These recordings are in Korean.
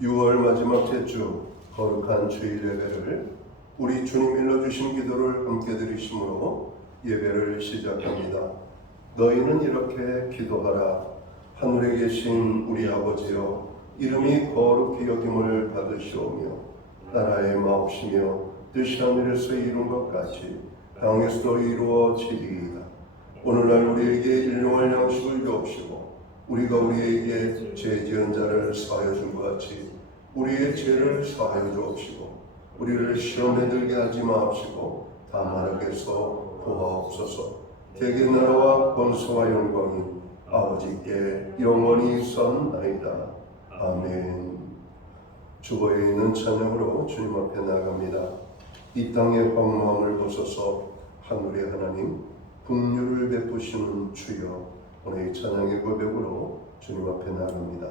6월 마지막 주 거룩한 주일 예배를 우리 주님 일러주신 기도를 함께 드리심으로 예배를 시작합니다. 너희는 이렇게 기도하라. 하늘에 계신 우리 아버지여, 이름이 거룩히 여김을 받으시오며 나라의 마옵시며 뜻이 하늘에서 이룬 것 같이 땅에서도 이루어지리이다. 오늘날 우리에게 일용할 양식을 주옵시고 우리가 우리에게 죄 지은 자를 사하여 준 것 같이 우리의 죄를 사하여 주옵시고 우리를 시험에 들게 하지 마옵시고 다만 악에서 구하옵소서. 대개 나라와 권세와 영광이 아버지께 영원히 있사옵나이다. 아멘. 주보에 있는 찬양으로 주님 앞에 나아갑니다. 이 땅의 황무함을 벗어서 하늘의 하나님, 풍류를 베푸시는 주여, 오늘 이 찬양의 고백으로 주님 앞에 나아갑니다.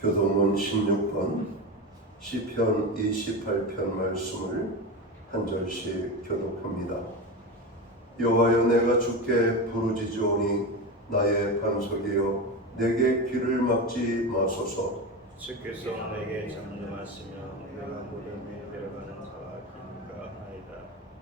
교동문 16번 시편 28편 말씀을 한 절씩 교독합니다. 여호와여, 내가 주께 부르짖으오니 나의 반석이여, 내게 귀를 막지 마소서. 주께서 내게 잠잠하시며 내가 무덤에 내려가는 자와 기니까 아이다.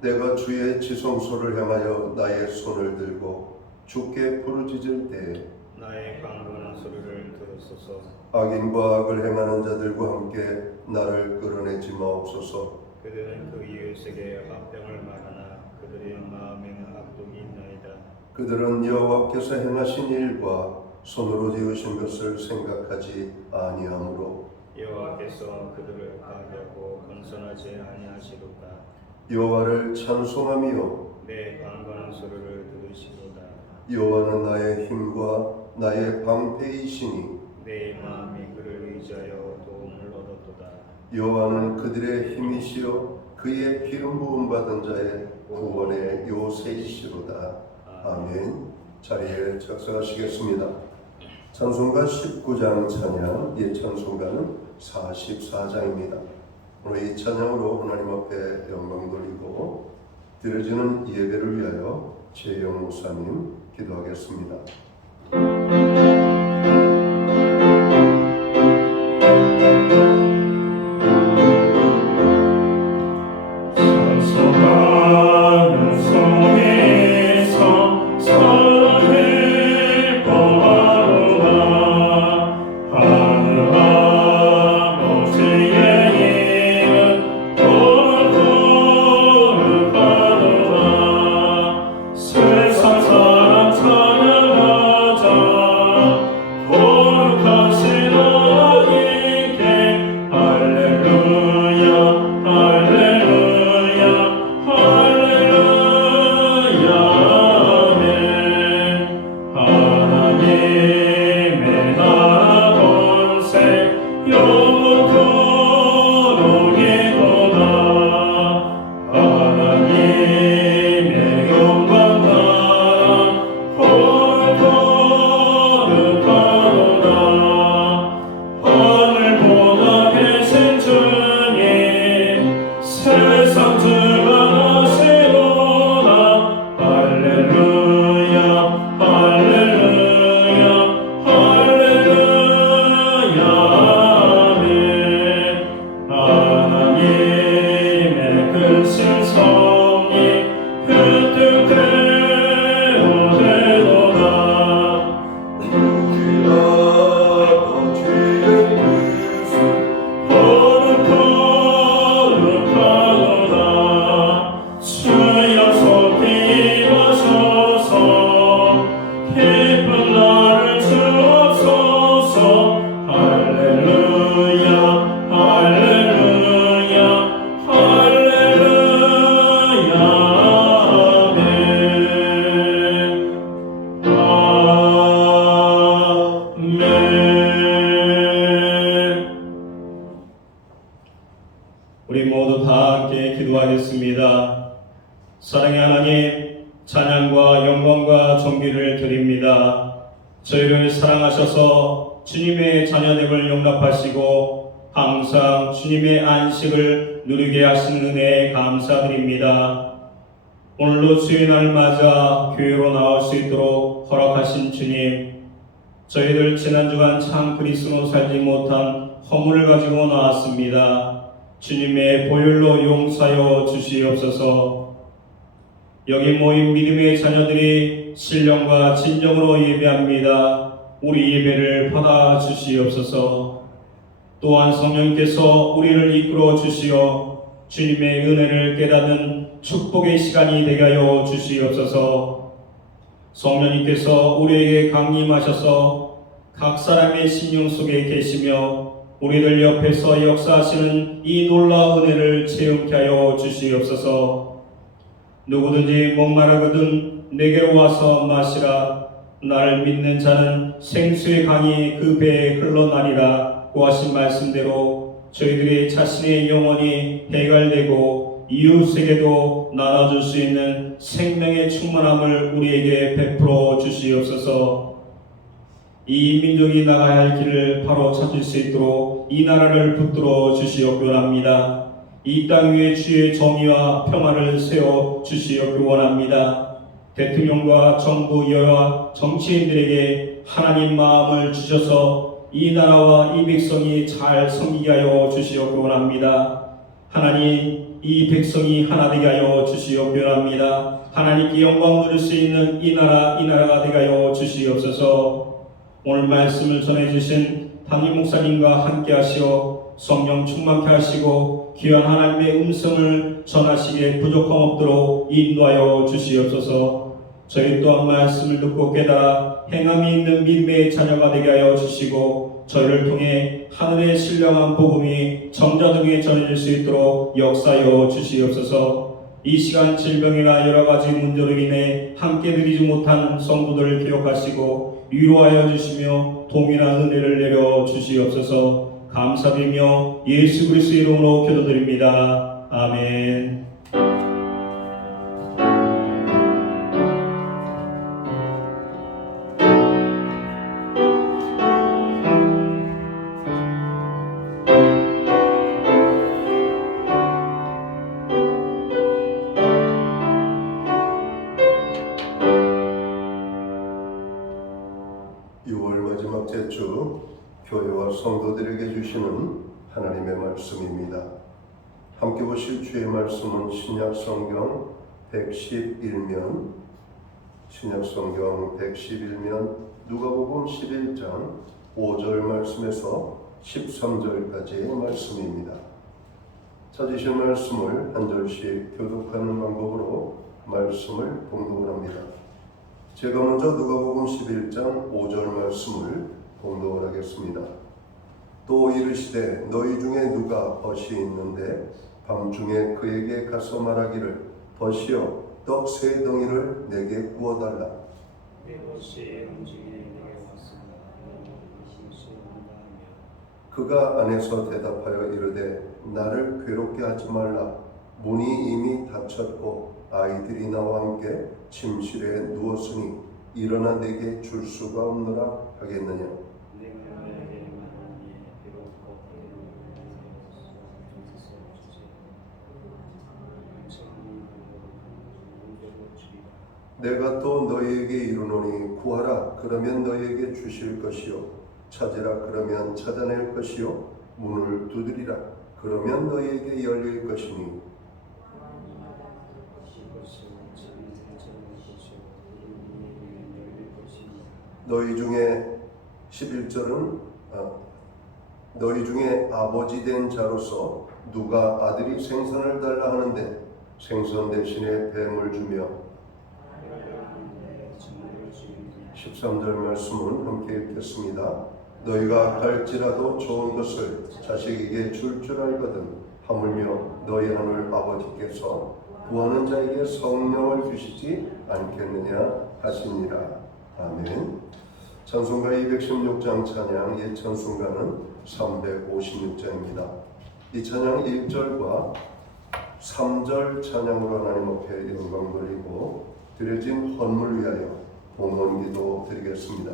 내가 주의 지성소를 향하여 나의 손을 들고 주께 부르짖을 때에 나의 강건한 소리를 들으소서. 악인과 악을 행하는 자들과 함께 나를 끌어내지 마옵소서. 그들은 그 이웃에게 합병을 말하나 그들의 마음에는 악독이 있나이다. 그들은 여호와께서 행하신 일과 손으로 지으신 것을 생각하지 아니하므로 여호와께서 그들을 파괴하고 건선하지 아니하시도다. 여호와를 찬송하며 내 강건한 소리를 들으시도다. 여호와는 나의 힘과 나의 방패이시니 내 마음이 그를 의지하여 도움을 얻었도다. 여호와는 그들의 힘이시요 그의 기름 부음 받은 자의 구원의 요새이시로다. 아멘. 자리에 착석하시겠습니다. 찬송가 19장 찬양, 예 찬송가는 44장입니다. 오늘 이 찬양으로 하나님 앞에 영광 돌리고 드려지는 예배를 위하여 최영 목사님 기도하겠습니다. 우리 모두 다 함께 기도하겠습니다. 사랑의 하나님, 찬양과 영광과 존귀를 드립니다. 저희를 사랑하셔서 주님의 자녀됨을 용납하시고 항상 주님의 안식을 누리게 하신 은혜에 감사드립니다. 오늘도 주의 날 맞아 교회로 나올 수 있도록 허락하신 주님, 저희들 지난 주간 참 그리스도로 살지 못한 허물을 가지고 나왔습니다. 주님의 보혈로 용서하여 주시옵소서. 여기 모인 믿음의 자녀들이 신령과 진정으로 예배합니다. 우리 예배를 받아 주시옵소서. 또한 성령께서 우리를 이끌어 주시어 주님의 은혜를 깨닫는 축복의 시간이 되게 하여 주시옵소서. 성령님께서 우리에게 강림하셔서 각 사람의 심령 속에 계시며 우리들 옆에서 역사하시는 이 놀라운 은혜를 체험케 하여 주시옵소서. 누구든지 목마르거든 내게로 와서 마시라. 나를 믿는 자는 생수의 강이 그 배에 흘러나리라 고 하신 말씀대로 저희들이 자신의 영혼이 해갈되고 이웃에게도 나눠줄 수 있는 생명의 충만함을 우리에게 베풀어 주시옵소서. 이 민족이 나가야 할 길을 바로 찾을 수 있도록 이 나라를 붙들어 주시옵기 원합니다. 이 땅 위에 주의 정의와 평화를 세워 주시옵기 원합니다. 대통령과 정부 여야 정치인들에게 하나님 마음을 주셔서 이 나라와 이 백성이 잘 섬기게 하여 주시옵기 원합니다. 하나님, 이 백성이 하나 되게 하여 주시옵기 원합니다. 하나님께 영광 누릴 수 있는 이 나라가 되게 하여 주시옵소서. 오늘 말씀을 전해주신 담임 목사님과 함께 하시어 성령 충만케 하시고 귀한 하나님의 음성을 전하시기에 부족함 없도록 인도하여 주시옵소서. 저희 또한 말씀을 듣고 깨달아 행함이 있는 믿음의 자녀가 되게 하여 주시고 저희를 통해 하늘의 신령한 복음이 정자들에게 전해질 수 있도록 역사하여 주시옵소서. 이 시간 질병이나 여러 가지 문제로 인해 함께 드리지 못한 성도들을 기억하시고 위로하여 주시며 동일한 은혜를 내려 주시옵소서. 감사드리며 예수 그리스도 이름으로 기도드립니다. 아멘. 마지막 제주 교회와 성도들에게 주시는 하나님의 말씀입니다. 함께 보실 주의 말씀은 신약성경 111면 누가복음 11장 5절 말씀에서 13절까지의 말씀입니다. 찾으실 말씀을 한 절씩 교독하는 방법으로 말씀을 봉독을 합니다. 제가 먼저 누가복음 11장 5절 말씀을 봉독을 하겠습니다. 또 이르시되 너희 중에 누가 벗이 있는데 밤중에 그에게 가서 말하기를 벗이여 떡 세 덩이를 내게 구워달라. 그가 안에서 대답하여 이르되 나를 괴롭게 하지 말라. 문이 이미 닫혔고 아이들이 나와 함께 침실에 누웠으니 일어나 내게 줄 수가 없노라 하겠느냐. 내가 또 너희에게 이르노니 구하라 그러면 너희에게 주실 것이요 찾으라 그러면 찾아낼 것이요 문을 두드리라 그러면 너희에게 열릴 것이니 너희 중에 11절은 너희 중에 아버지 된 자로서 누가 아들이 생선을 달라 하는데 생선 대신에 뱀을 주며 13절 말씀은 함께 읽겠습니다. 너희가 갈지라도 좋은 것을 자식에게 줄 알거든 하물며 너희 하늘 아버지께서 구하는 자에게 성령을 주시지 않겠느냐 하시니라. 아멘. 찬송가 216장 찬양 옛 찬송가는 356장입니다. 이 찬양 1절과 3절 찬양으로 하나님 앞에 영광 돌리고 드려진 헌물 위하여 봉헌기도 드리겠습니다.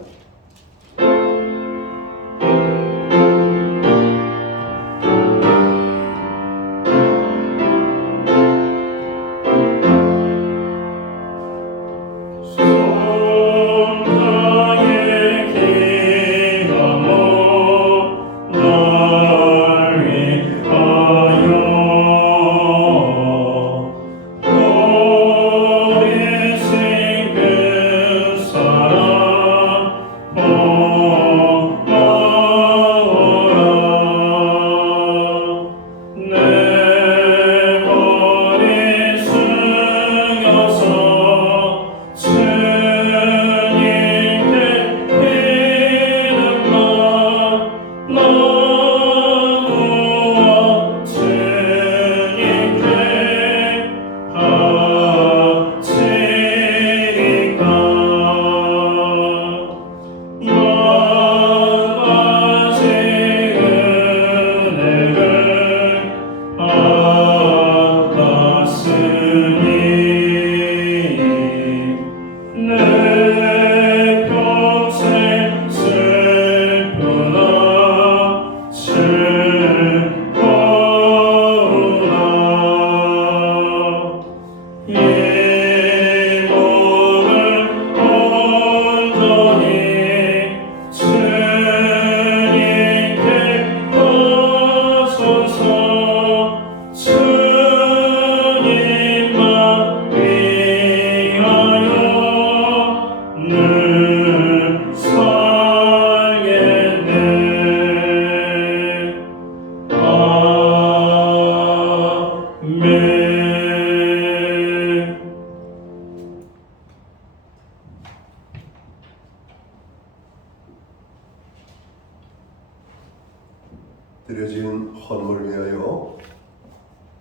드려진 헌물 위하여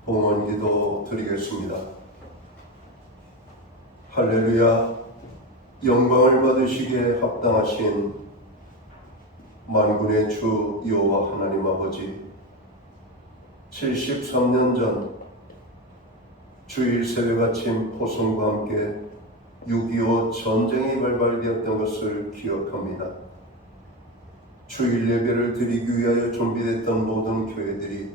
봉헌기도 드리겠습니다. 할렐루야. 영광을 받으시기에 합당하신 만군의 주 여호와 하나님 아버지, 73년 전 주일 새벽 아침 포성과 함께 6.25 전쟁이 발발되었던 것을 기억합니다. 주일 예배를 드리기 위하여 준비됐던 모든 교회들이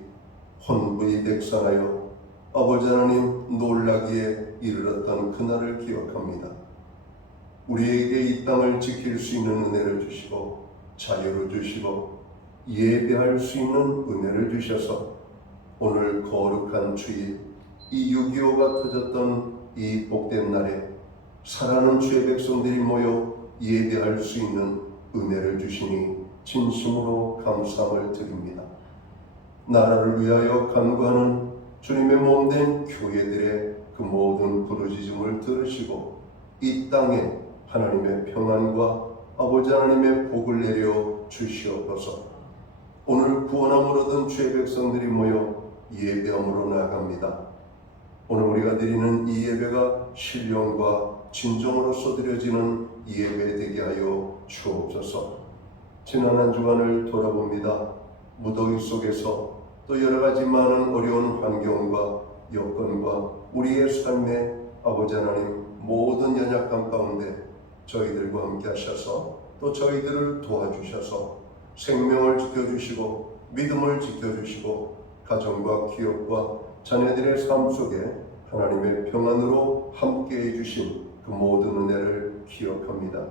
혼부이백산하여 아버지 하나님 놀라기에 이르렀던 그날을 기억합니다. 우리에게 이 땅을 지킬 수 있는 은혜를 주시고 자유를 주시고 예배할 수 있는 은혜를 주셔서 오늘 거룩한 주일 이 6.25가 터졌던 이 복된 날에 사랑하는 주의 백성들이 모여 예배할 수 있는 은혜를 주시니 진심으로 감사함을 드립니다. 나라를 위하여 간구하는 주님의 몸된 교회들의 그 모든 부르짖음을 들으시고 이 땅에 하나님의 평안과 아버지 하나님의 복을 내려 주시옵소서. 오늘 구원함을 얻은 주의 백성들이 모여 예배함으로 나아갑니다. 오늘 우리가 드리는 이 예배가 신령과 진정으로서 드려지는 예배 되게 하여 주옵소서. 지난 한 주간을 돌아봅니다. 무더위 속에서 또 여러 가지 많은 어려운 환경과 여건과 우리의 삶에 아버지 하나님 모든 연약함 가운데 저희들과 함께 하셔서 또 저희들을 도와주셔서 생명을 지켜주시고 믿음을 지켜주시고 가정과 기업과 자녀들의 삶 속에 하나님의 평안으로 함께해 주신 그 모든 은혜를 기억합니다.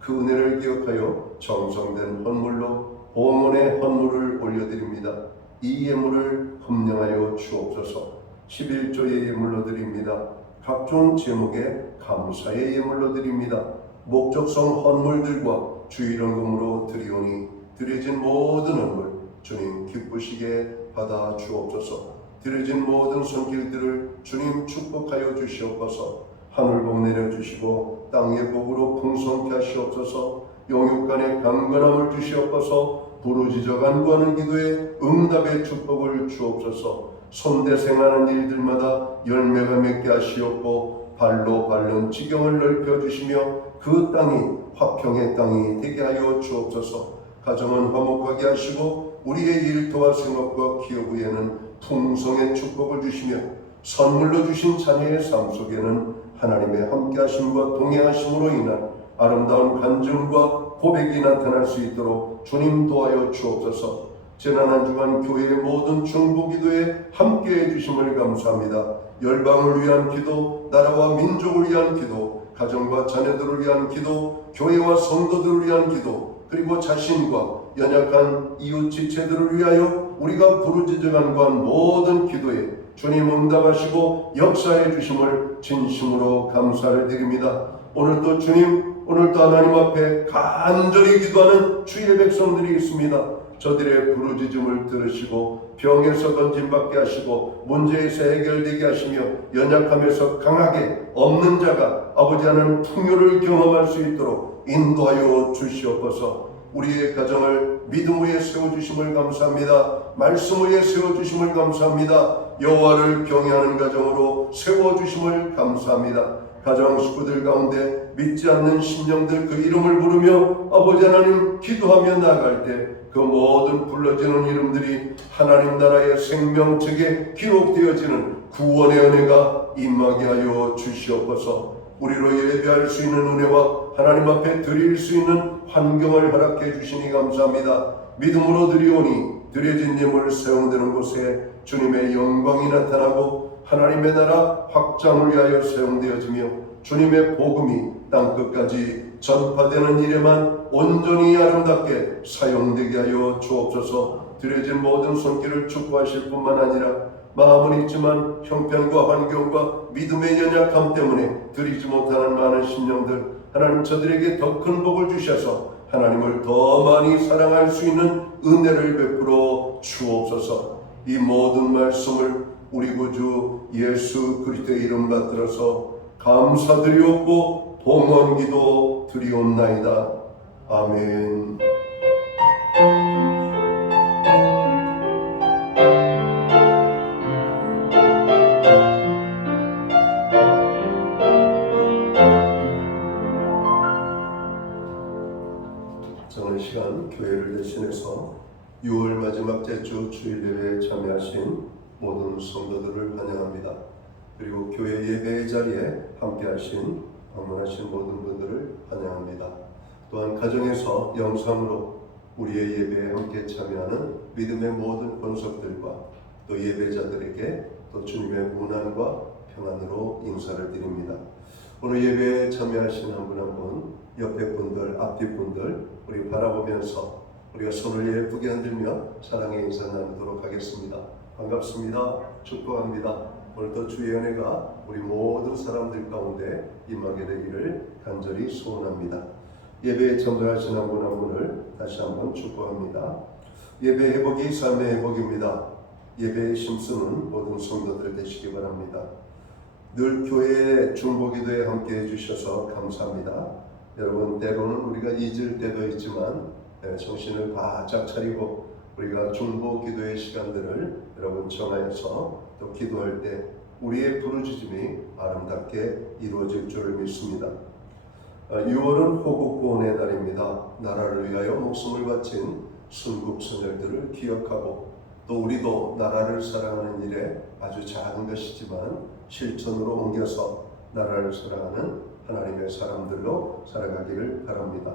그 은혜를 기억하여 정성된 헌물로 봉헌의 헌물을 올려드립니다. 이 예물을 헌령하여 주옵소서. 11조의 예물로 드립니다. 각종 제목의 감사의 예물로 드립니다. 목적성 헌물들과 주일헌금으로 드리오니 드려진 모든 헌물 주님 기쁘시게 받아 주옵소서. 드려진 모든 손길들을 주님 축복하여 주시옵소서. 하늘 복 내려주시고 땅의 복으로 풍성케 하시옵소서. 영육간의 강건함을 주시옵소서. 부르짖어 간구하는 기도에 응답의 축복을 주옵소서. 손대생하는 일들마다 열매가 맺게 하시옵고 발로 밟는 지경을 넓혀주시며 그 땅이 화평의 땅이 되게 하여 주옵소서. 가정은 화목하게 하시고 우리의 일터와 생업과 기업 위에는 풍성의 축복을 주시며 선물로 주신 자녀의 삶 속에는 하나님의 함께하심과 동행하심으로 인한 아름다운 간증과 고백이 나타날 수 있도록 주님 도와여 주옵소서. 지난 한 주간 교회의 모든 중보기도에 함께해 주심을 감사합니다. 열방을 위한 기도, 나라와 민족을 위한 기도, 가정과 자녀들을 위한 기도, 교회와 성도들을 위한 기도, 그리고 자신과 연약한 이웃 지체들을 위하여 우리가 부르짖어 간구한 모든 기도에 주님 응답하시고 역사해 주심을 진심으로 감사를 드립니다. 오늘도 주님, 오늘도 하나님 앞에 간절히 기도하는 주의 백성들이 있습니다. 저들의 부르짖음을 들으시고 병에서 던짐받게 하시고 문제에서 해결되게 하시며 연약함에서 강하게 없는 자가 아버지 하나님 풍요를 경험할 수 있도록 인도하여 주시옵소서. 우리의 가정을 믿음 위에 세워주심을 감사합니다. 말씀 위에 세워주심을 감사합니다. 여호와를 경외하는 가정으로 세워주심을 감사합니다. 가정 식구들 가운데 믿지 않는 심령들 그 이름을 부르며 아버지 하나님 기도하며 나아갈 때 그 모든 불러지는 이름들이 하나님 나라의 생명책에 기록되어지는 구원의 은혜가 임하게 하여 주시옵소서. 우리로 예배할 수 있는 은혜와 하나님 앞에 드릴 수 있는 환경을 허락해 주시니 감사합니다. 믿음으로 드리오니 드려진 예물 사용되는 곳에 주님의 영광이 나타나고 하나님의 나라 확장을 위하여 사용되어지며 주님의 복음이 땅끝까지 전파되는 일에만 온전히 아름답게 사용되게 하여 주옵소서. 드려진 모든 손길을 축복하실 뿐만 아니라 마음은 있지만 형편과 환경과 믿음의 연약함 때문에 드리지 못하는 많은 심령들 하나님 저들에게 더 큰 복을 주셔서 하나님을 더 많이 사랑할 수 있는 은혜를 베풀어 주옵소서. 이 모든 말씀을 우리 구주 예수 그리스도의 이름 받들어서 감사드리옵고 봉헌기도 드리옵나이다. 아멘. 저는 시간 교회를 대신해서 6월 마지막 제주 주일예배에 참여하신 모든 성도들을 환영합니다. 그리고 교회 예배의 자리에 함께하신 방문하신 모든 분들을 환영합니다. 또한 가정에서 영상으로 우리의 예배에 함께 참여하는 믿음의 모든 권속들과 또 예배자들에게 또 주님의 문안과 평안으로 인사를 드립니다. 오늘 예배에 참여하신 한 분 한 분, 옆에 분들, 앞뒤 분들 우리 바라보면서 우리가 손을 예쁘게 흔들며 사랑의 인사 나누도록 하겠습니다. 반갑습니다. 축복합니다. 오늘도 주의 은혜가 우리 모든 사람들 가운데 임하게 되기를 간절히 소원합니다. 예배에 참석하신 한 분 한 분을 다시 한번 축복합니다. 예배 회복이 삶의 회복입니다. 예배에 힘쓰는 모든 성도들 되시기 바랍니다. 늘 교회의 중보기도에 함께 해주셔서 감사합니다. 여러분, 때로는 우리가 잊을 때도 있지만 정신을 바짝 차리고 우리가 중보기도의 시간들을 여러분 정하여서 또 기도할 때 우리의 부르짖음이 아름답게 이루어질 줄을 믿습니다. 6월은 호국구원의 달입니다. 나라를 위하여 목숨을 바친 순국선열들을 기억하고 또 우리도 나라를 사랑하는 일에 아주 작은 것이지만 실천으로 옮겨서 나라를 사랑하는 하나님의 사람들로 살아가기를 바랍니다.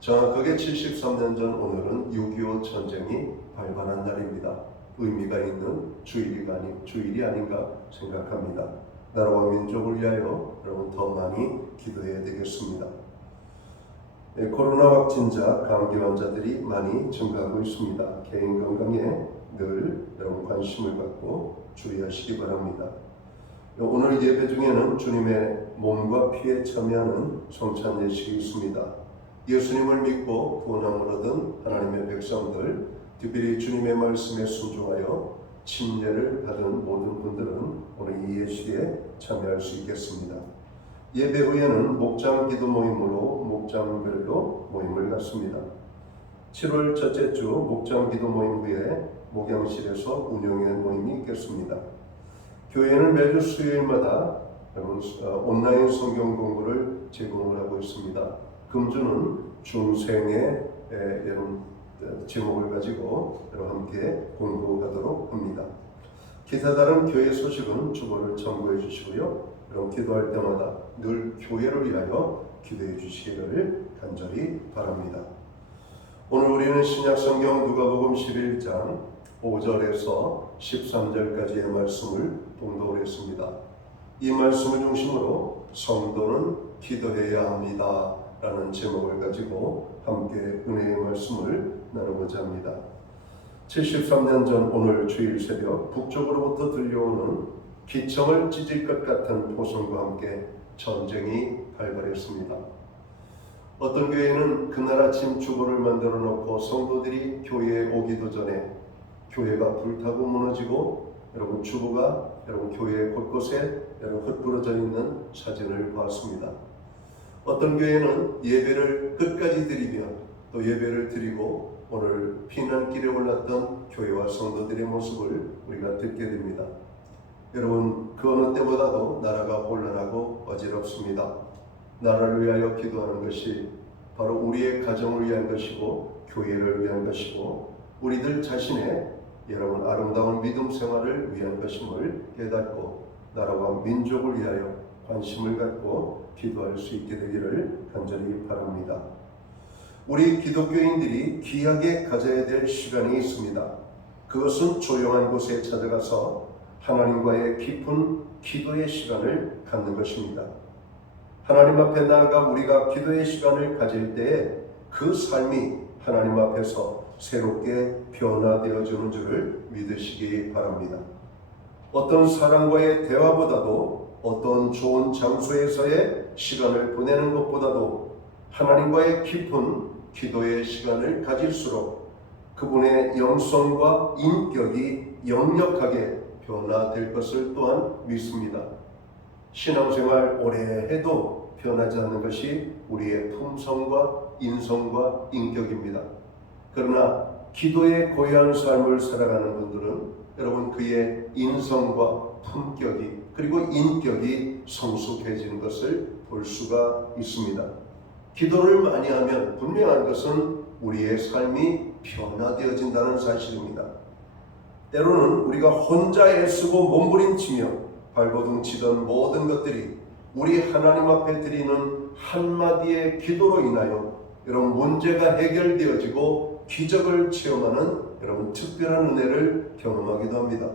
정확하게 73년 전 오늘은 6.25 전쟁이 발발한 날입니다. 의미가 있는 주일이 아닌가 생각합니다. 나라와 민족을 위하여 여러분 더 많이 기도해야 되겠습니다. 코로나 확진자, 감기 환자들이 많이 증가하고 있습니다. 개인 건강에 늘 여러분 관심을 갖고 주의하시기 바랍니다. 오늘 예배 중에는 주님의 몸과 피에 참여하는 성찬 예식이 있습니다. 예수님을 믿고 구원함을 얻은 하나님의 백성들, 특별히 주님의 말씀에 순종하여 침례를 받은 모든 분들은 오늘 이 예식에 참여할 수 있겠습니다. 예배 후에는 목장 기도 모임으로 목장별로 모임을 갖습니다. 7월 첫째 주 목장 기도 모임 후에 목양실에서 운영회 모임이 있겠습니다. 교회는 매주 수요일마다 온라인 성경 공부를 제공을 하고 있습니다. 금주는 중생의 여러분 제목을 가지고 여러분 함께 공부하도록 합니다. 기타 다른 교회 소식은 주보를 참고해 주시고요. 여러분 기도할 때마다 늘 교회를 위하여 기도해 주시기를 간절히 바랍니다. 오늘 우리는 신약성경 누가복음 11장 5절에서 13절까지의 말씀을 봉독을 했습니다. 이 말씀을 중심으로 성도는 기도해야 합니다 라는 제목을 가지고 함께 은혜의 말씀을 나누고자 합니다. 73년 전 오늘 주일 새벽 북쪽으로부터 들려오는 기청을 찢을 것 같은 포성과 함께 전쟁이 발발했습니다. 어떤 교회는 그날 아침 주보를 만들어 놓고 성도들이 교회에 오기도 전에 교회가 불타고 무너지고 여러분 주보가 여러분 교회 곳곳에 여러분 흩뿌러져 있는 사진을 보았습니다. 어떤 교회는 예배를 끝까지 드리며 또 예배를 드리고 오늘 피난길에 올랐던 교회와 성도들의 모습을 우리가 듣게 됩니다. 여러분 그 어느 때보다도 나라가 혼란하고 어지럽습니다. 나라를 위하여 기도하는 것이 바로 우리의 가정을 위한 것이고 교회를 위한 것이고 우리들 자신의 여러분 아름다운 믿음 생활을 위한 것임을 깨닫고 나라와 민족을 위하여 관심을 갖고 기도할 수 있게 되기를 간절히 바랍니다. 우리 기독교인들이 귀하게 가져야 될 시간이 있습니다. 그것은 조용한 곳에 찾아가서 하나님과의 깊은 기도의 시간을 갖는 것입니다. 하나님 앞에 나아가 우리가 기도의 시간을 가질 때에 그 삶이 하나님 앞에서 새롭게 변화되어지는 줄을 믿으시기 바랍니다. 어떤 사람과의 대화보다도 어떤 좋은 장소에서의 시간을 보내는 것보다도 하나님과의 깊은 기도의 시간을 가질수록 그분의 영성과 인격이 역력하게 변화될 것을 또한 믿습니다. 신앙생활 오래 해도 변하지 않는 것이 우리의 품성과 인성과 인격입니다. 그러나 기도에 고요한 삶을 살아가는 분들은 여러분 그의 인성과 품격이 그리고 인격이 성숙해지는 것을 볼 수가 있습니다. 기도를 많이 하면 분명한 것은 우리의 삶이 변화되어진다는 사실입니다. 때로는 우리가 혼자 애쓰고 몸부림치며 발버둥 치던 모든 것들이 우리 하나님 앞에 드리는 한마디의 기도로 인하여 여러분 문제가 해결되어지고 기적을 체험하는 여러분 특별한 은혜를 경험하기도 합니다.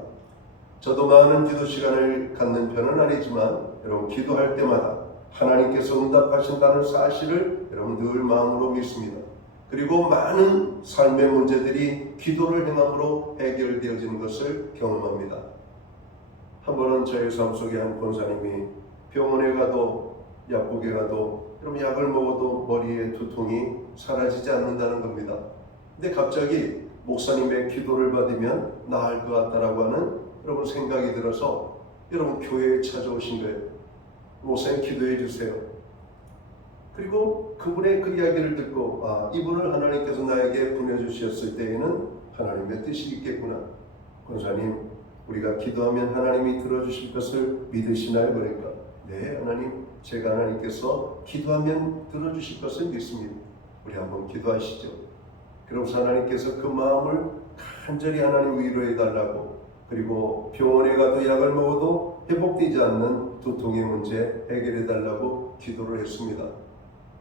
저도 많은 기도 시간을 갖는 편은 아니지만 여러분 기도할 때마다 하나님께서 응답하신다는 사실을 여러분 늘 마음으로 믿습니다. 그리고 많은 삶의 문제들이 기도를 행함으로 해결되어지는 것을 경험합니다. 한 번은 저의 삶 속에 한 권사님이 병원에 가도 약국에 가도 여러분 약을 먹어도 머리에 두통이 사라지지 않는다는 겁니다. 근데 갑자기 목사님의 기도를 받으면 나을 것 같다라고 하는 여러분 생각이 들어서 여러분 교회에 찾아오신 거예요. 목사님 기도해 주세요. 그리고 그분의 그 이야기를 듣고 이분을 하나님께서 나에게 보내주셨을 때에는 하나님의 뜻이 있겠구나. 권사님 우리가 기도하면 하나님이 들어주실 것을 믿으시나요? 그러니까 네 하나님 제가 하나님께서 기도하면 들어주실 것을 믿습니다. 우리 한번 기도하시죠. 그러면서 하나님께서 그 마음을 간절히 하나님 위로해 달라고 그리고 병원에 가도 약을 먹어도 회복되지 않는 두통의 문제 해결해 달라고 기도를 했습니다.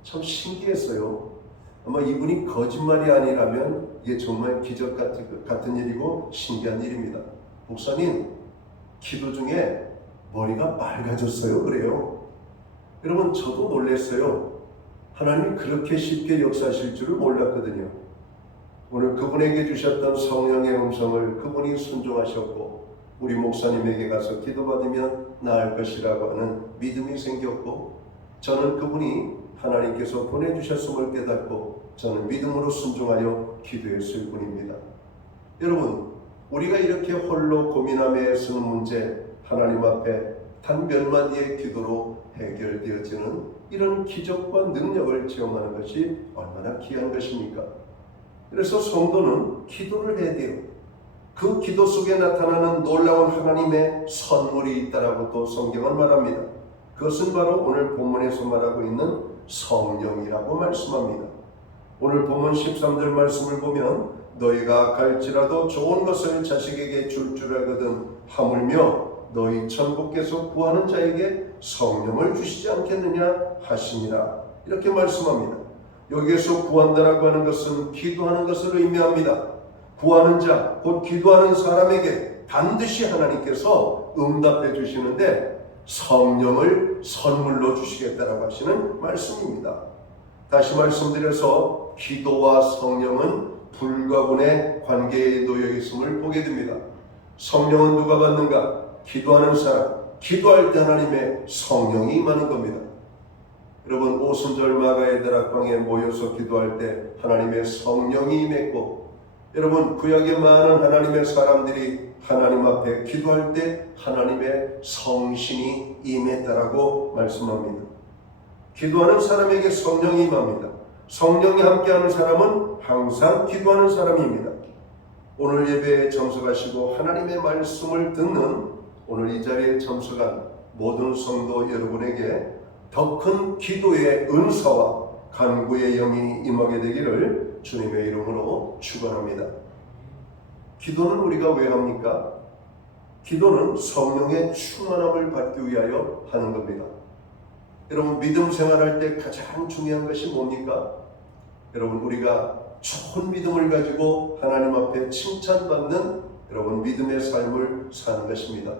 참 신기했어요. 아마 이분이 거짓말이 아니라면 이게 정말 기적 같은 일이고 신기한 일입니다. 목사님 기도 중에 머리가 맑아졌어요. 그래요. 여러분 저도 놀랐어요. 하나님이 그렇게 쉽게 역사하실 줄을 몰랐거든요. 오늘 그분에게 주셨던 성령의 음성을 그분이 순종하셨고 우리 목사님에게 가서 기도받으면 나을 것이라고 하는 믿음이 생겼고 저는 그분이 하나님께서 보내주셨음을 깨닫고 저는 믿음으로 순종하여 기도했을 뿐입니다. 여러분 우리가 이렇게 홀로 고민하며 애쓰는 문제 하나님 앞에 단 몇 마디의 기도로 해결되어지는 이런 기적과 능력을 체험하는 것이 얼마나 귀한 것입니까? 그래서 성도는 기도를 해야 돼요. 그 기도 속에 나타나는 놀라운 하나님의 선물이 있다라고 또 성경은 말합니다. 그것은 바로 오늘 본문에서 말하고 있는 성령이라고 말씀합니다. 오늘 본문 13절 말씀을 보면 너희가 갈지라도 좋은 것을 자식에게 줄 알거든 하물며 너희 천국께서 구하는 자에게 성령을 주시지 않겠느냐 하시니라 이렇게 말씀합니다. 여기에서 구한다라고 하는 것은 기도하는 것을 의미합니다. 구하는 자, 곧 기도하는 사람에게 반드시 하나님께서 응답해 주시는데 성령을 선물로 주시겠다라고 하시는 말씀입니다. 다시 말씀드려서 기도와 성령은 불가분의 관계에 놓여 있음을 보게 됩니다. 성령은 누가 받는가? 기도하는 사람, 기도할 때 하나님의 성령이 임하는 겁니다. 여러분 오순절 마가의 다락방에 모여서 기도할 때 하나님의 성령이 임했고 여러분 구약의 많은 하나님의 사람들이 하나님 앞에 기도할 때 하나님의 성신이 임했다라고 말씀합니다. 기도하는 사람에게 성령이 임합니다. 성령이 함께하는 사람은 항상 기도하는 사람입니다. 오늘 예배에 참석하시고 하나님의 말씀을 듣는 오늘 이 자리에 참석한 모든 성도 여러분에게 더 큰 기도의 은사와 간구의 영이 임하게 되기를 주님의 이름으로 축원합니다. 기도는 우리가 왜 합니까? 기도는 성령의 충만함을 받기 위하여 하는 겁니다. 여러분 믿음 생활할 때 가장 중요한 것이 뭡니까? 여러분 우리가 좋은 믿음을 가지고 하나님 앞에 칭찬받는 여러분 믿음의 삶을 사는 것입니다.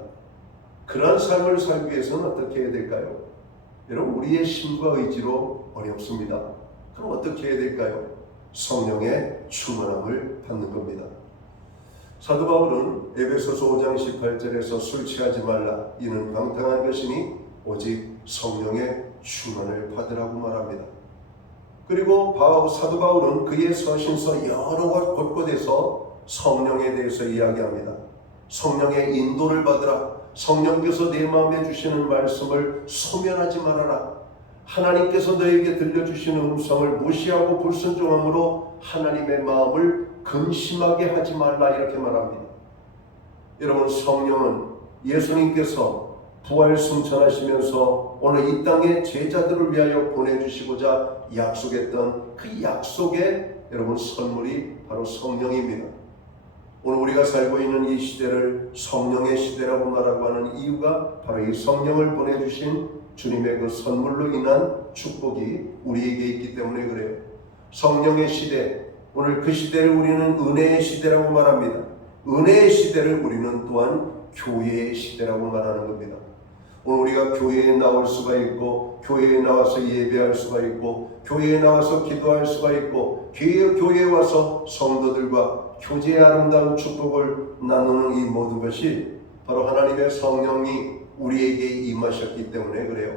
그러한 삶을 살기 위해서는 어떻게 해야 될까요? 여러분 우리의 힘과 의지로 어렵습니다. 그럼 어떻게 해야 될까요? 성령의 충만함을 받는 겁니다. 사도 바울은 에베소서 5장 18절에서 술 취하지 말라 이는 방탕한 것이니 오직 성령의 충만을 받으라고 말합니다. 그리고 사도 바울은 그의 서신서 여러 곳곳에서 성령에 대해서 이야기합니다. 성령의 인도를 받으라. 성령께서 내 마음에 주시는 말씀을 소멸하지 말아라. 하나님께서 너에게 들려주시는 음성을 무시하고 불순종함으로 하나님의 마음을 근심하게 하지 말라 이렇게 말합니다. 여러분 성령은 예수님께서 부활 승천하시면서 오늘 이 땅에 제자들을 위하여 보내주시고자 약속했던 그 약속의 여러분 선물이 바로 성령입니다. 오늘 우리가 살고 있는 이 시대를 성령의 시대라고 말하고 하는 이유가 바로 이 성령을 보내주신 주님의 그 선물로 인한 축복이 우리에게 있기 때문에 그래요. 성령의 시대, 오늘 그 시대를 우리는 은혜의 시대라고 말합니다. 은혜의 시대를 우리는 또한 교회의 시대라고 말하는 겁니다. 오늘 우리가 교회에 나올 수가 있고, 교회에 나와서 예배할 수가 있고, 교회에 나와서 기도할 수가 있고, 교회에 와서 성도들과 교제의 아름다운 축복을 나누는 이 모든 것이 바로 하나님의 성령이 우리에게 임하셨기 때문에 그래요.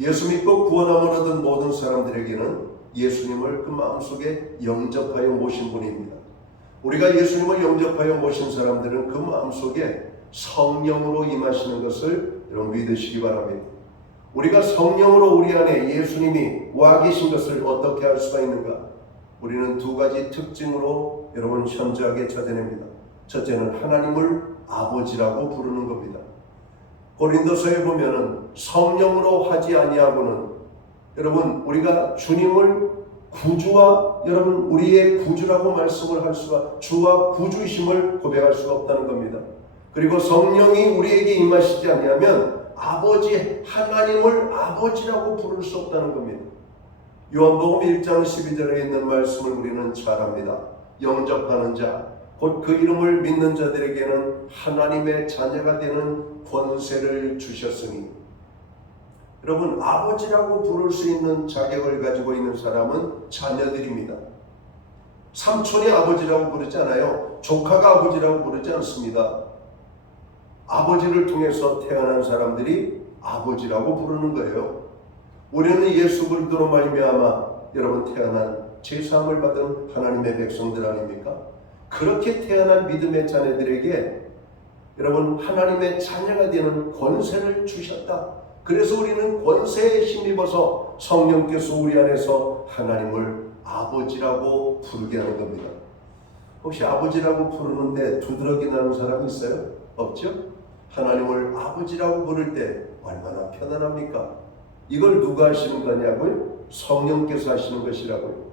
예수 믿고 구원함을 얻은 모든 사람들에게는 예수님을 그 마음속에 영접하여 모신 분입니다. 우리가 예수님을 영접하여 모신 사람들은 그 마음속에 성령으로 임하시는 것을 여러분 믿으시기 바랍니다. 우리가 성령으로 우리 안에 예수님이 와 계신 것을 어떻게 할 수가 있는가? 우리는 두 가지 특징으로 여러분 현저하게 찾아냅니다. 첫째는 하나님을 아버지라고 부르는 겁니다. 고린도서에 보면은 성령으로 하지 아니하고는 여러분 우리가 주님을 구주와 여러분 우리의 구주라고 말씀을 할 수가 주와 구주이심을 고백할 수가 없다는 겁니다. 그리고 성령이 우리에게 임하시지 아니하면 아버지 하나님을 아버지라고 부를 수 없다는 겁니다. 요한복음 1장 12절에 있는 말씀을 우리는 잘 압니다. 영접하는 자, 곧 그 이름을 믿는 자들에게는 하나님의 자녀가 되는 권세를 주셨으니. 여러분 아버지라고 부를 수 있는 자격을 가지고 있는 사람은 자녀들입니다. 삼촌이 아버지라고 부르지 않아요. 조카가 아버지라고 부르지 않습니다. 아버지를 통해서 태어난 사람들이 아버지라고 부르는 거예요. 우리는 예수 그리스도로 말미암아 여러분 태어난 제사함을 받은 하나님의 백성들 아닙니까? 그렇게 태어난 믿음의 자녀들에게 여러분 하나님의 자녀가 되는 권세를 주셨다. 그래서 우리는 권세에 힘입어서 성령께서 우리 안에서 하나님을 아버지라고 부르게 하는 겁니다. 혹시 아버지라고 부르는데 두드러기 나는 사람 있어요? 없죠? 하나님을 아버지라고 부를 때 얼마나 편안합니까? 이걸 누가 하시는 거냐고요? 성령께서 하시는 것이라고요.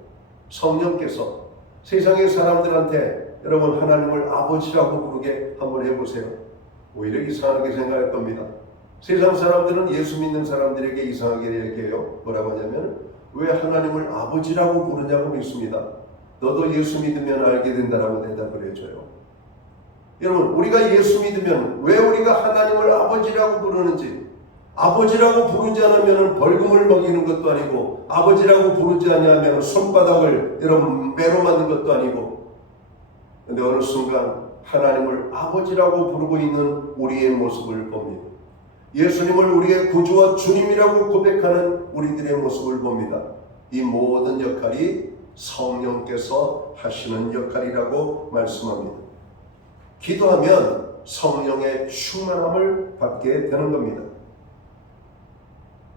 성령께서 세상의 사람들한테 여러분 하나님을 아버지라고 부르게 한번 해보세요. 오히려 이상하게 생각할 겁니다. 세상 사람들은 예수 믿는 사람들에게 이상하게 얘기해요. 뭐라고 하냐면 왜 하나님을 아버지라고 부르냐고 묻습니다. 너도 예수 믿으면 알게 된다라고 대답을 해줘요. 여러분 우리가 예수 믿으면 왜 우리가 하나님을 아버지라고 부르는지, 아버지라고 부르지 않으면 벌금을 먹이는 것도 아니고 아버지라고 부르지 않으면 손바닥을 여러분 매로 맞는 것도 아니고, 근데 어느 순간 하나님을 아버지라고 부르고 있는 우리의 모습을 봅니다. 예수님을 우리의 구주와 주님이라고 고백하는 우리들의 모습을 봅니다. 이 모든 역할이 성령께서 하시는 역할이라고 말씀합니다. 기도하면 성령의 충만함을 받게 되는 겁니다.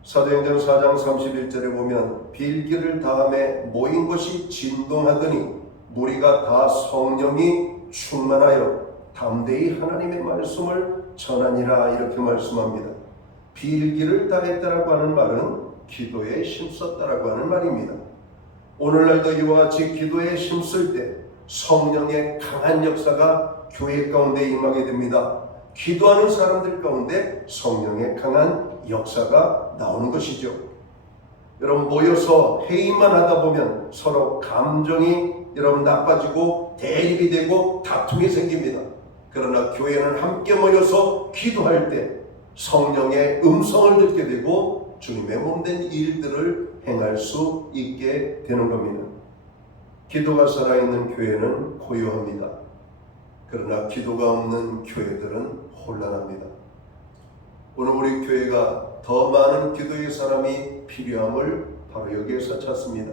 사도행전 4장 31절에 보면 빌기를 다음에 모인 것이 진동하더니 무리가 다 성령이 충만하여 담대히 하나님의 말씀을 전하니라 이렇게 말씀합니다. 빌기를 다했다라고 하는 말은 기도에 힘썼다라고 하는 말입니다. 오늘날도 이와 같이 기도에 힘쓸 때 성령의 강한 역사가 교회 가운데 임하게 됩니다. 기도하는 사람들 가운데 성령의 강한 역사가 나오는 것이죠. 여러분 모여서 회의만 하다 보면 서로 감정이 여러분 나빠지고 대립이 되고 다툼이 생깁니다. 그러나 교회는 함께 모여서 기도할 때 성령의 음성을 듣게 되고 주님의 몸된 일들을 행할 수 있게 되는 겁니다. 기도가 살아있는 교회는 고요합니다. 그러나 기도가 없는 교회들은 혼란합니다. 오늘 우리 교회가 더 많은 기도의 사람이 필요함을 바로 여기에서 찾습니다.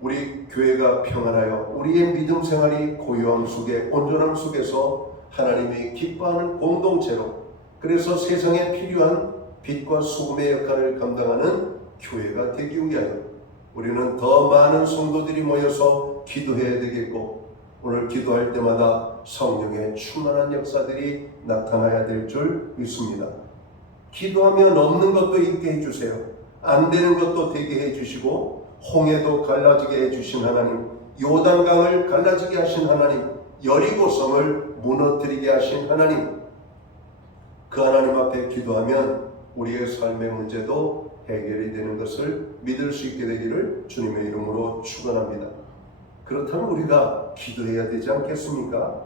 우리 교회가 평안하여 우리의 믿음 생활이 고요함 속에 온전함 속에서 하나님이 기뻐하는 공동체로, 그래서 세상에 필요한 빛과 소금의 역할을 감당하는 교회가 되기 위하여 우리는 더 많은 성도들이 모여서 기도해야 되겠고, 오늘 기도할 때마다 성령의 충만한 역사들이 나타나야 될 줄 믿습니다. 기도하면 없는 것도 있게 해주세요. 안 되는 것도 되게 해주시고 홍해도 갈라지게 해주신 하나님, 요단강을 갈라지게 하신 하나님, 여리고성을 무너뜨리게 하신 하나님, 그 하나님 앞에 기도하면 우리의 삶의 문제도 해결이 되는 것을 믿을 수 있게 되기를 주님의 이름으로 축원합니다. 그렇다면 우리가 기도해야 되지 않겠습니까?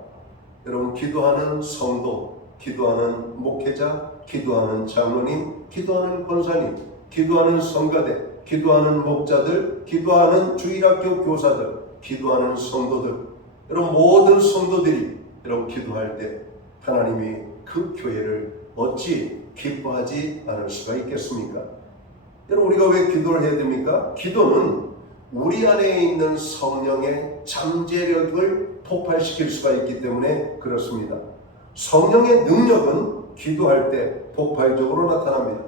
여러분, 기도하는 성도, 기도하는 목회자, 기도하는 장로님, 기도하는 권사님, 기도하는 성가대, 기도하는 목자들, 기도하는 주일학교 교사들, 기도하는 성도들, 여러분 모든 성도들이 여러분 기도할 때 하나님이 그 교회를 어찌 기뻐하지 않을 수가 있겠습니까? 여러분, 우리가 왜 기도를 해야 됩니까? 기도는 우리 안에 있는 성령의 잠재력을 폭발시킬 수가 있기 때문에 그렇습니다. 성령의 능력은 기도할 때 폭발적으로 나타납니다.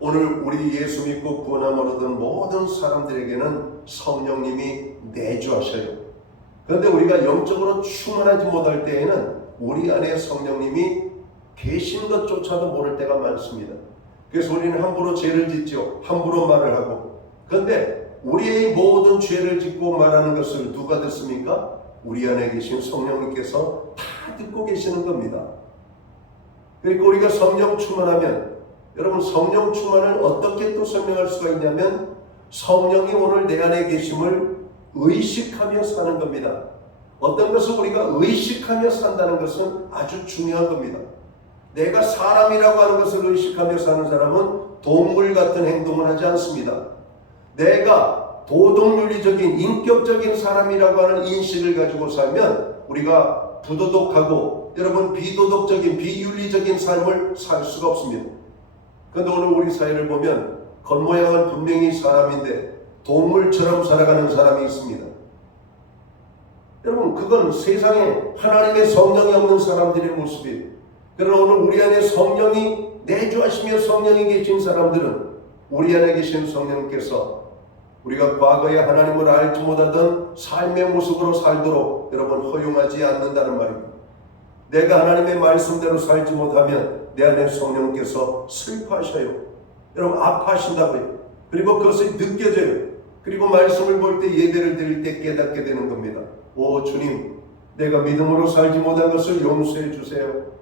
오늘 우리 예수 믿고 구원함 얻은 모든 사람들에게는 성령님이 내주하셔요. 그런데 우리가 영적으로 충만하지 못할 때에는 우리 안에 성령님이 계신 것조차도 모를 때가 많습니다. 그래서 우리는 함부로 죄를 짓죠. 함부로 말을 하고. 그런데 우리의 모든 죄를 짓고 말하는 것을 누가 듣습니까? 우리 안에 계신 성령님께서 다 듣고 계시는 겁니다. 그러니까 우리가 성령 충만하면, 여러분 성령 충만을 어떻게 또 설명할 수가 있냐면 성령이 오늘 내 안에 계심을 의식하며 사는 겁니다. 어떤 것을 우리가 의식하며 산다는 것은 아주 중요한 겁니다. 내가 사람이라고 하는 것을 의식하며 사는 사람은 동물 같은 행동을 하지 않습니다. 내가 도덕윤리적인 인격적인 사람이라고 하는 인식을 가지고 살면 우리가 부도덕하고 여러분 비도덕적인 비윤리적인 삶을 살 수가 없습니다. 그런데 오늘 우리 사회를 보면 겉모양은 분명히 사람인데 동물처럼 살아가는 사람이 있습니다. 여러분, 그건 세상에 하나님의 성령이 없는 사람들의 모습이에요. 그러나 오늘 우리 안에 성령이 내주하시며 성령이 계신 사람들은 우리 안에 계신 성령께서 우리가 과거에 하나님을 알지 못하던 삶의 모습으로 살도록 여러분 허용하지 않는다는 말입니다. 내가 하나님의 말씀대로 살지 못하면 내 안에 성령께서 슬퍼하셔요. 여러분 아파하신다고요. 그리고 그것이 느껴져요. 그리고 말씀을 볼 때 예배를 드릴 때 깨닫게 되는 겁니다. 오 주님, 내가 믿음으로 살지 못한 것을 용서해 주세요.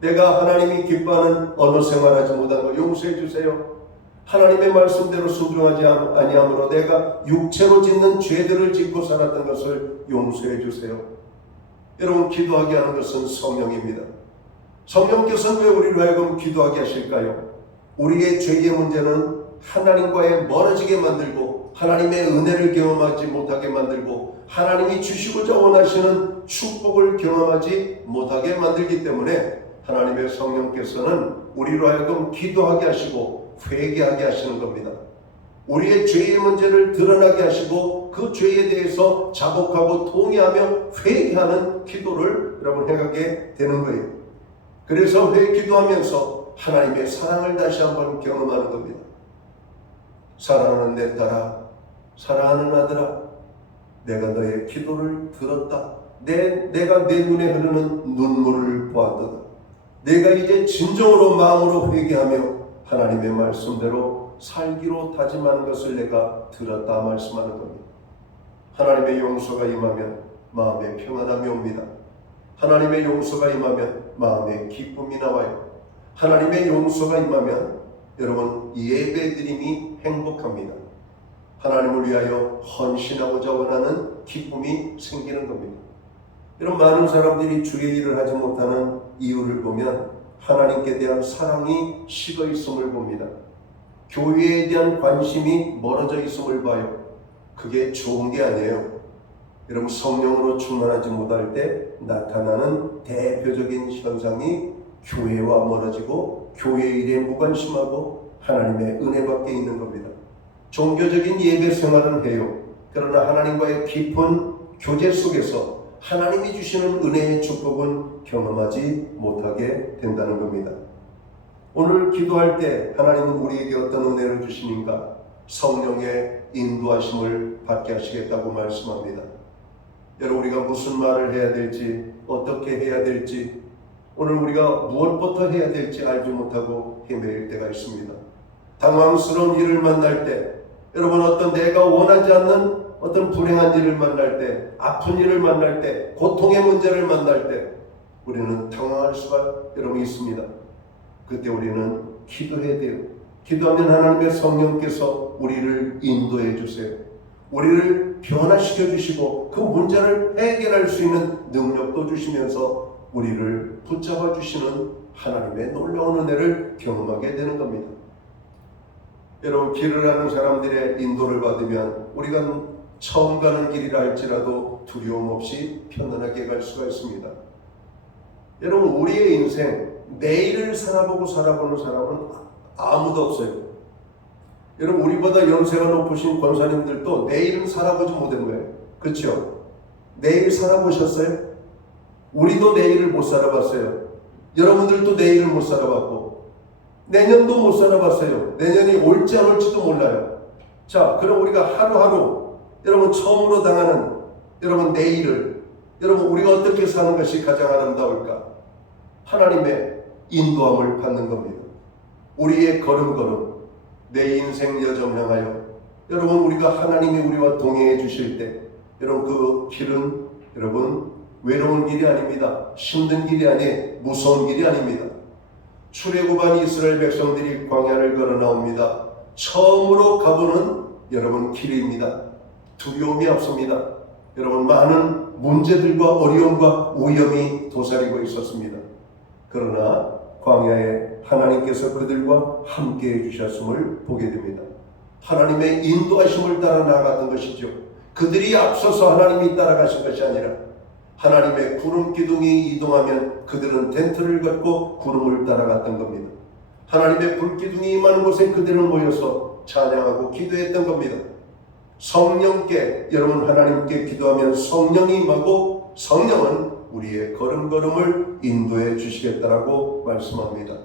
내가 하나님이 기뻐하는 언어 생활하지 못한 것 용서해 주세요. 하나님의 말씀대로 순종하지 아니함으로 내가 육체로 짓는 죄들을 짓고 살았던 것을 용서해 주세요. 여러분, 기도하게 하는 것은 성령입니다. 성령께서는 왜 우리로 하여금 기도하게 하실까요? 우리의 죄의 문제는 하나님과의 멀어지게 만들고 하나님의 은혜를 경험하지 못하게 만들고 하나님이 주시고자 원하시는 축복을 경험하지 못하게 만들기 때문에 하나님의 성령께서는 우리로 하여금 기도하게 하시고 회개하게 하시는 겁니다. 우리의 죄의 문제를 드러나게 하시고 그 죄에 대해서 자복하고 통회하며 회개하는 기도를 여러분 해가게 되는 거예요. 그래서 기도하면서 하나님의 사랑을 다시 한번 경험하는 겁니다. 사랑하는 내 딸아, 사랑하는 아들아, 내가 너의 기도를 들었다. 내가 내 눈에 흐르는 눈물을 보았도다. 내가 이제 진정으로 마음으로 회개하며 하나님의 말씀대로 살기로 다짐하는 것을 내가 들었다 말씀하는 겁니다. 하나님의 용서가 임하면 마음에 평안함이 옵니다. 하나님의 용서가 임하면 마음에 기쁨이 나와요. 하나님의 용서가 임하면 여러분 예배드림이 행복합니다. 하나님을 위하여 헌신하고자 원하는 기쁨이 생기는 겁니다. 이런 많은 사람들이 주의 일을 하지 못하는 이유를 보면 하나님께 대한 사랑이 식어 있음을 봅니다. 교회에 대한 관심이 멀어져 있음을 봐요. 그게 좋은 게 아니에요. 여러분, 성령으로 충만하지 못할 때 나타나는 대표적인 현상이 교회와 멀어지고 교회 일에 무관심하고 하나님의 은혜 밖에 있는 겁니다. 종교적인 예배 생활은 해요. 그러나 하나님과의 깊은 교제 속에서 하나님이 주시는 은혜의 축복은 경험하지 못하게 된다는 겁니다. 오늘 기도할 때 하나님은 우리에게 어떤 은혜를 주시는가? 성령의 인도하심을 받게 하시겠다고 말씀합니다. 여러분, 우리가 무슨 말을 해야 될지, 어떻게 해야 될지, 오늘 우리가 무엇부터 해야 될지 알지 못하고 헤매일 때가 있습니다. 당황스러운 일을 만날 때, 여러분, 어떤 내가 원하지 않는 어떤 불행한 일을 만날 때, 아픈 일을 만날 때, 고통의 문제를 만날 때 우리는 당황할 수가 여러분 있습니다. 그때 우리는 기도해야 돼요. 기도하면 하나님의 성령께서 우리를 인도해 주세요. 우리를 변화시켜 주시고 그 문제를 해결할 수 있는 능력도 주시면서 우리를 붙잡아 주시는 하나님의 놀라운 은혜를 경험하게 되는 겁니다. 여러분, 길을 가는 사람들의 인도를 받으면 우리가 처음 가는 길이라 할지라도 두려움 없이 편안하게 갈 수가 있습니다. 여러분, 우리의 인생, 내일을 살아보고 살아보는 사람은 아무도 없어요. 여러분, 우리보다 연세가 높으신 권사님들도 내일은 살아보지 못한 거예요. 그렇죠? 내일 살아보셨어요? 우리도 내일을 못 살아봤어요. 여러분들도 내일을 못 살아봤고 내년도 못 살아봤어요. 내년이 올지 안 올지도 몰라요. 자, 그럼 우리가 하루하루 여러분 처음으로 당하는 여러분 내일을 여러분 우리가 어떻게 사는 것이 가장 아름다울까? 하나님의 인도함을 받는 겁니다. 우리의 걸음걸음, 내 인생 여정 향하여 여러분 우리가 하나님이 우리와 동행해 주실 때 여러분 그 길은 여러분 외로운 길이 아닙니다. 힘든 길이 아니에요. 무서운 길이 아닙니다. 출애굽한 이스라엘 백성들이 광야를 걸어 나옵니다. 처음으로 가보는 여러분 길입니다. 두려움이 없습니다. 여러분 많은 문제들과 어려움과 위험이 도사리고 있었습니다. 그러나 광야에 하나님께서 그들과 함께 해주셨음을 보게 됩니다. 하나님의 인도하심을 따라 나아갔던 것이죠. 그들이 앞서서 하나님이 따라가신 것이 아니라 하나님의 구름 기둥이 이동하면 그들은 텐트를 걷고 구름을 따라갔던 겁니다. 하나님의 불 기둥이 임하는 곳에 그들은 모여서 찬양하고 기도했던 겁니다. 성령께 여러분 하나님께 기도하면 성령이 임하고 성령은 우리의 걸음걸음을 인도해 주시겠다라고 말씀합니다.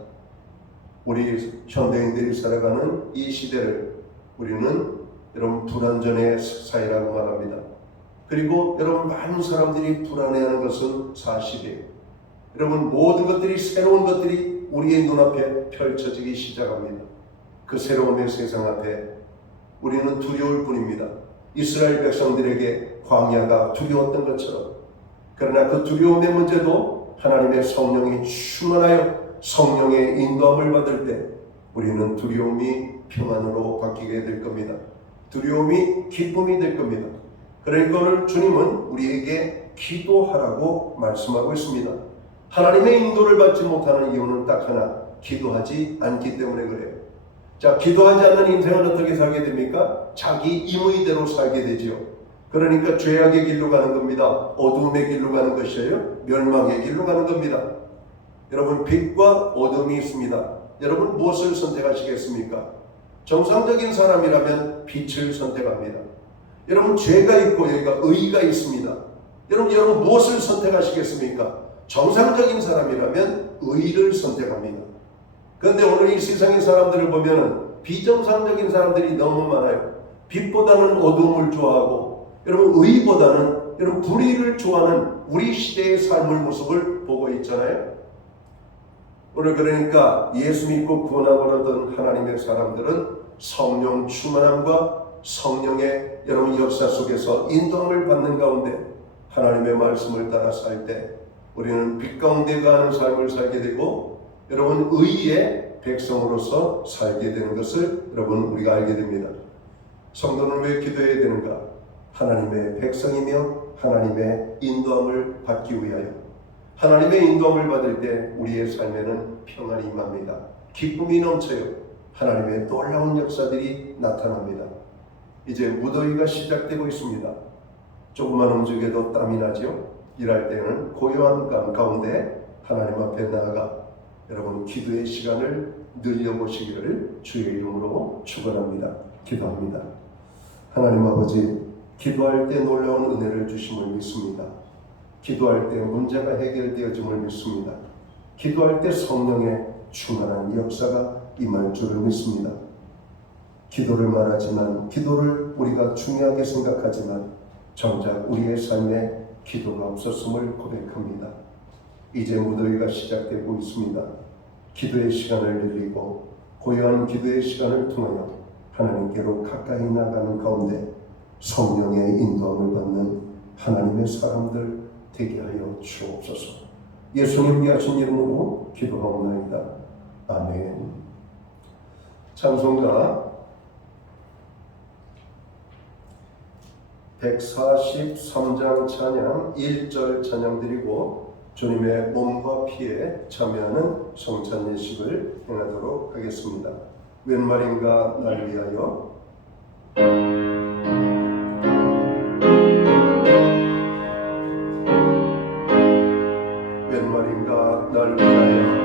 우리 현대인들이 살아가는 이 시대를 우리는 여러분 불안전의 사회라고 말합니다. 그리고 여러분 많은 사람들이 불안해하는 것은 사실이에요. 여러분 모든 것들이 새로운 것들이 우리의 눈앞에 펼쳐지기 시작합니다. 그 새로움의 세상 앞에 우리는 두려울 뿐입니다. 이스라엘 백성들에게 광야가 두려웠던 것처럼 그러나 그 두려움의 문제도 하나님의 성령이 충만하여 성령의 인도함을 받을 때 우리는 두려움이 평안으로 바뀌게 될 겁니다. 두려움이 기쁨이 될 겁니다. 그러니까 오늘 주님은 우리에게 기도하라고 말씀하고 있습니다. 하나님의 인도를 받지 못하는 이유는 딱 하나, 기도하지 않기 때문에 그래요. 자, 기도하지 않는 인생은 어떻게 살게 됩니까? 자기 임의대로 살게 되지요. 그러니까 죄악의 길로 가는 겁니다. 어두움의 길로 가는 것이에요. 멸망의 길로 가는 겁니다. 여러분 빛과 어둠이 있습니다. 여러분 무엇을 선택하시겠습니까? 정상적인 사람이라면 빛을 선택합니다. 여러분 죄가 있고 여기가 의가 있습니다. 여러분 무엇을 선택하시겠습니까? 정상적인 사람이라면 의를 선택합니다. 그런데 오늘 이 세상의 사람들을 보면 비정상적인 사람들이 너무 많아요. 빛보다는 어둠을 좋아하고 여러분 의보다는 여러분 불의를 좋아하는 우리 시대의 삶의 모습을 보고 있잖아요. 오늘 그러니까 예수 믿고 구원하고 얻은 하나님의 사람들은 성령 충만함과 성령의 여러분 역사 속에서 인도함을 받는 가운데 하나님의 말씀을 따라 살 때 우리는 빛 가운데 가는 삶을 살게 되고 여러분 의의 백성으로서 살게 되는 것을 여러분 우리가 알게 됩니다. 성도는 왜 기도해야 되는가? 하나님의 백성이며 하나님의 인도함을 받기 위하여 하나님의 인도함을 받을 때 우리의 삶에는 평안이 임합니다. 기쁨이 넘쳐요. 하나님의 놀라운 역사들이 나타납니다. 이제 무더위가 시작되고 있습니다. 조금만 움직여도 땀이 나죠. 일할 때는 고요한 가운데 하나님 앞에 나아가 여러분 기도의 시간을 늘려보시기를 주의 이름으로 축원합니다. 기도합니다. 하나님 아버지, 기도할 때 놀라운 은혜를 주심을 믿습니다. 기도할 때 문제가 해결되어짐을 믿습니다. 기도할 때 성령의 충만한 역사가 임할 줄을 믿습니다. 기도를 말하지만 기도를 우리가 중요하게 생각하지만 정작 우리의 삶에 기도가 없었음을 고백합니다. 이제 무더위가 시작되고 있습니다. 기도의 시간을 늘리고 고요한 기도의 시간을 통하여 하나님께로 가까이 나가는 가운데 성령의 인도함을 받는 하나님의 사람들 되게 하여 주옵소서. 예수님 귀하신 이름으로 기도하옵나이다. 아멘. 찬송가 143장 찬양 1절 찬양 드리고 주님의 몸과 피에 참여하는 성찬 예식을 행하도록 하겠습니다. 웬 말인가 날 위하여 웬 말인가 날 위하여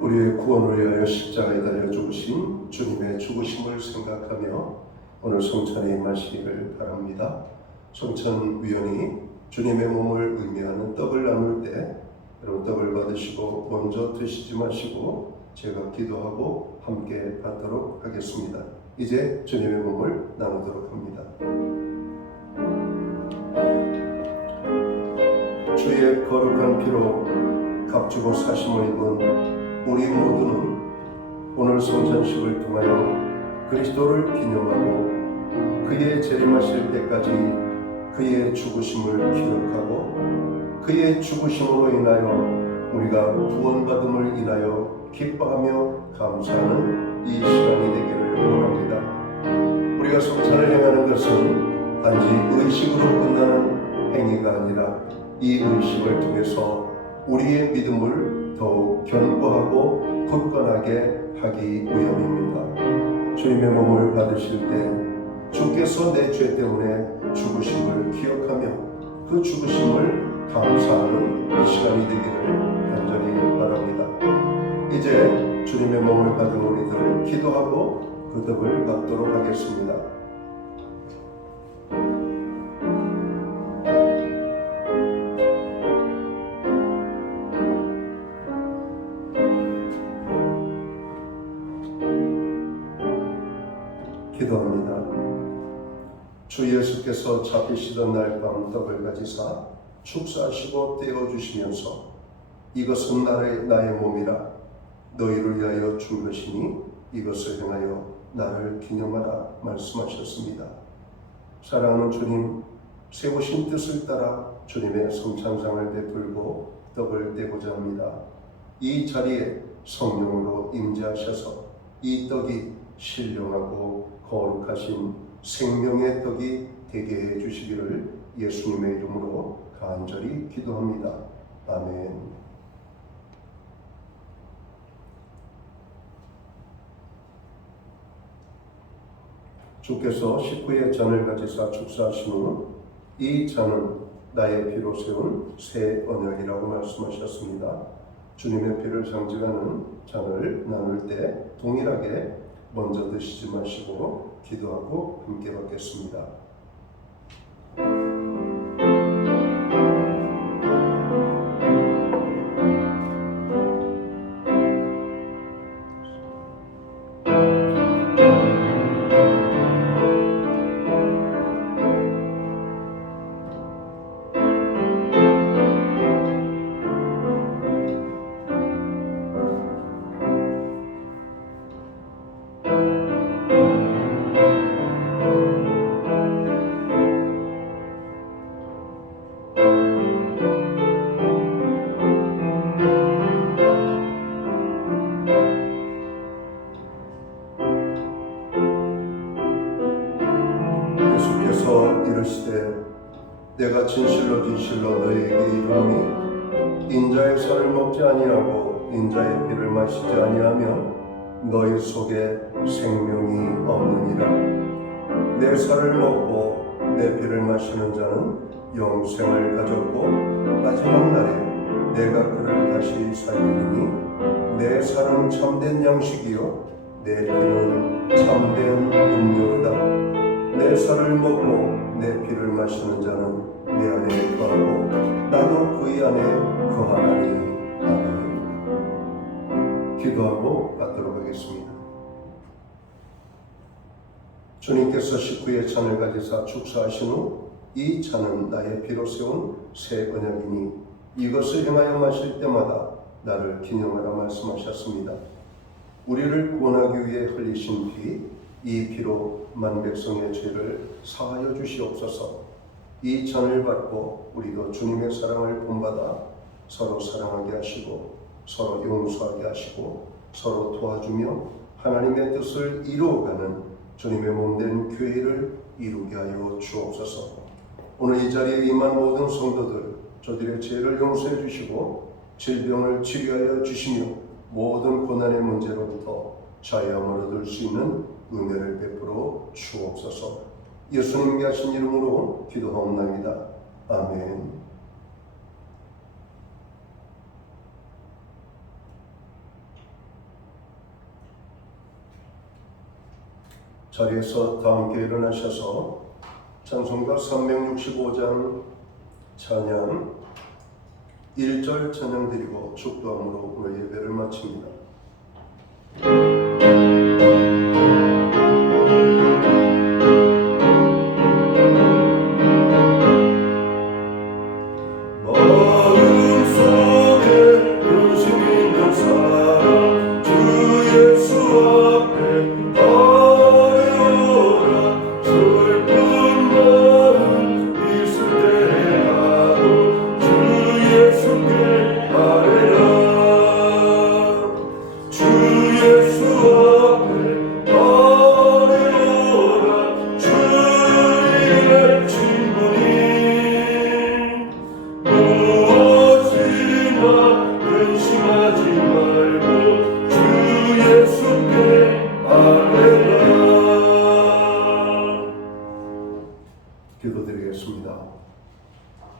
우리의 구원을 위하여 십자가에 달려 죽으신 주님의 죽으심을 생각하며 오늘 성찬에 임하시기를 바랍니다. 성찬위원이 주님의 몸을 의미하는 떡을 나눌 때 여러분 떡을 받으시고 먼저 드시지 마시고 제가 기도하고 함께 받도록 하겠습니다. 이제 주님의 몸을 나누도록 합니다. 주의 거룩한 피로 값주고 사심을 입은 우리 모두는 오늘 성찬식을 통하여 그리스도를 기념하고 그의 재림하실 때까지 그의 죽으심을 기억하고 그의 죽으심으로 인하여 우리가 구원받음을 인하여 기뻐하며 감사하는 이 시간이 되기를 원합니다. 우리가 성찬을 행하는 것은 단지 의식으로 끝나는 행위가 아니라 이 의식을 통해서 우리의 믿음을 더욱 견고하고 굳건하게 하기 위함입니다. 주님의 몸을 받으실 때 주께서 내 죄 때문에 죽으심을 기억하며 그 죽으심을 감사하는 이 시간이 되기를 간절히 바랍니다. 이제 주님의 몸을 받은 우리들 기도하고 그 떡을 받도록 하겠습니다. 기도합니다. 주 예수께서 잡히시던 날 밤 떡을 가지사 축사하시고 떼어주시면서 이것은 나의 몸이라 너희를 위하여 준 것이니 이것을 행하여 나를 기념하라 말씀하셨습니다. 사랑하는 주님, 세우신 뜻을 따라 주님의 성찬상을 베풀고 떡을 떼고자 합니다. 이 자리에 성령으로 임재하셔서 이 떡이 신령하고 거룩하신 생명의 떡이 되게 해 주시기를 예수님의 이름으로 간절히 기도합니다. 아멘. 주께서 식후에 잔을 가지사 축사하신 후 이 잔은 나의 피로 세운 새 언약이라고 말씀하셨습니다. 주님의 피를 상징하는 잔을 나눌 때 동일하게 먼저 드시지 마시고 기도하고 함께 받겠습니다. 진실로 진실로 너희에게 이르노니 인자의 살을 먹지 아니하고 인자의 피를 마시지 아니하면 너희 속에 생명이 없느니라. 내 살을 먹고 내 피를 마시는 자는 영생을 가졌고 마지막 날에 내가 그를 다시 살리리니 내 살은 참된 양식이요 내 피는 참된 음료로다. 내 살을 먹고 내 피를 마시는 자는 내 안에 거하고 나도 그의 안에 거하나니. 아멘. 기도하고 받도록 하겠습니다. 주님께서 식후에 잔을 가지사 축사하신 후 이 잔은 나의 피로 세운 새 언약이니 이것을 행하여 마실 때마다 나를 기념하라 말씀하셨습니다. 우리를 구원하기 위해 흘리신 피, 이 피로 만백성의 죄를 사하여 주시옵소서. 이 잔을 받고 우리도 주님의 사랑을 본받아 서로 사랑하게 하시고 서로 용서하게 하시고 서로 도와주며 하나님의 뜻을 이루어가는 주님의 몸된 교회를 이루게 하여 주옵소서. 오늘 이 자리에 임한 모든 성도들 저들의 죄를 용서해 주시고 질병을 치료하여 주시며 모든 고난의 문제로부터 자유함을 얻을 수 있는 은혜를 베풀어 주옵소서. 예수님께 하신 이름으로 기도하옵나이다. 아멘. 자리에서 다 함께 일어나셔서 찬송가 365장 찬양 1절 찬양 드리고 축도함으로 오늘 예배를 마칩니다. 기도드리겠습니다.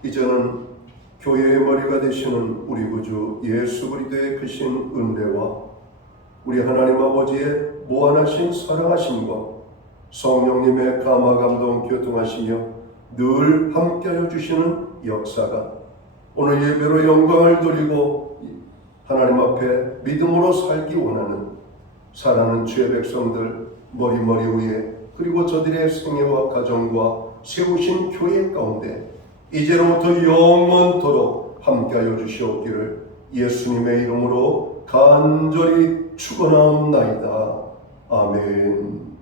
이제는 교회의 머리가 되시는 우리 구주 예수 그리스도의 크신 은혜와 우리 하나님 아버지의 무한하신 사랑하심과 성령님의 감화 감동 교통하시며 늘 함께하여 주시는 역사가 오늘 예배로 영광을 돌리고 하나님 앞에 믿음으로 살기 원하는 사랑하는 주의 백성들 머리 위에 그리고 저들의 생애와 가정과 세우신 교회 가운데 이제로부터 영원토록 함께하여 주시옵기를 예수님의 이름으로 간절히 축원하옵나이다. 아멘.